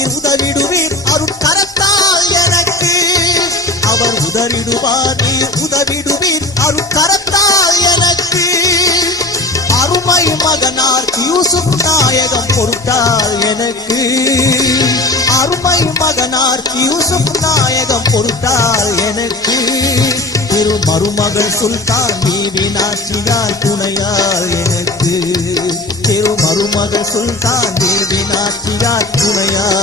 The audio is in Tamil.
நீர் உதவிடுவீர் அருட்கரத்தால் எனக்கு. அவர் உதவிடுவார், நீர் உதவிடுவீர் அருட்கரத்தால் எனக்கு. அருமை மகனார் யூசுப் நாயகம் பொருட்டால் எனக்கு. அருமை மகனார் யூசுப் நாயகம் பொருட்டால் எனக்கு. திரு மருமகள் சுல்தான் நீதி நாச்சியார் துணையால் எனக்கு. திரு மருமகள் சுல்தான் நீதி நாச்சியார் துணையால்